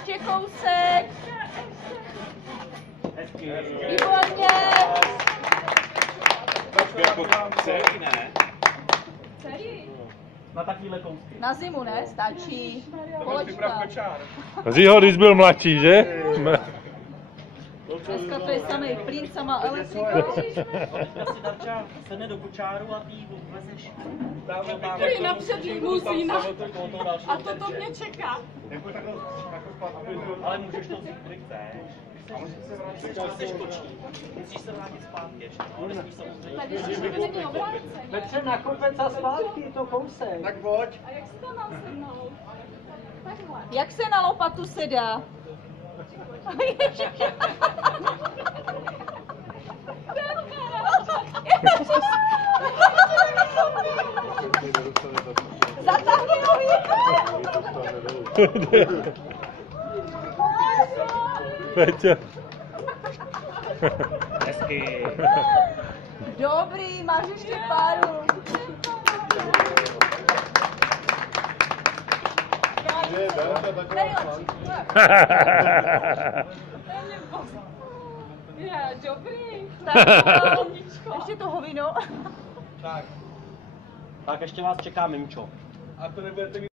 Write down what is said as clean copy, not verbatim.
Ještě kousek. Výborně. Celý, ne? Celý. Na takovýhle kousky. Na zimu, ne? Stačí. Kolečka. Řího, když byl mladší, že? Dneska to je samý plyn, sama elektrika. Sedne do kočáru a ty vezeš. Tady napřed limuzína. A toto mě čeká. Ale můžeš to vzít, kdy chceš. Chceš točit. Musíš se vrátit zpátky ještě. Tady ještě není obráceně. Petře, na kopec a zpátky, to kousek. Tak pojď. A jak se to mám sednout? Takhle. Jak se na lopatu sedá? Zatáhni Peťa. Hezky. Dobrý, máš ještě páru. Je, dobrý. Tak, ještě to hovino. Tak ještě vás čeká Mimčo. A to nebudete mít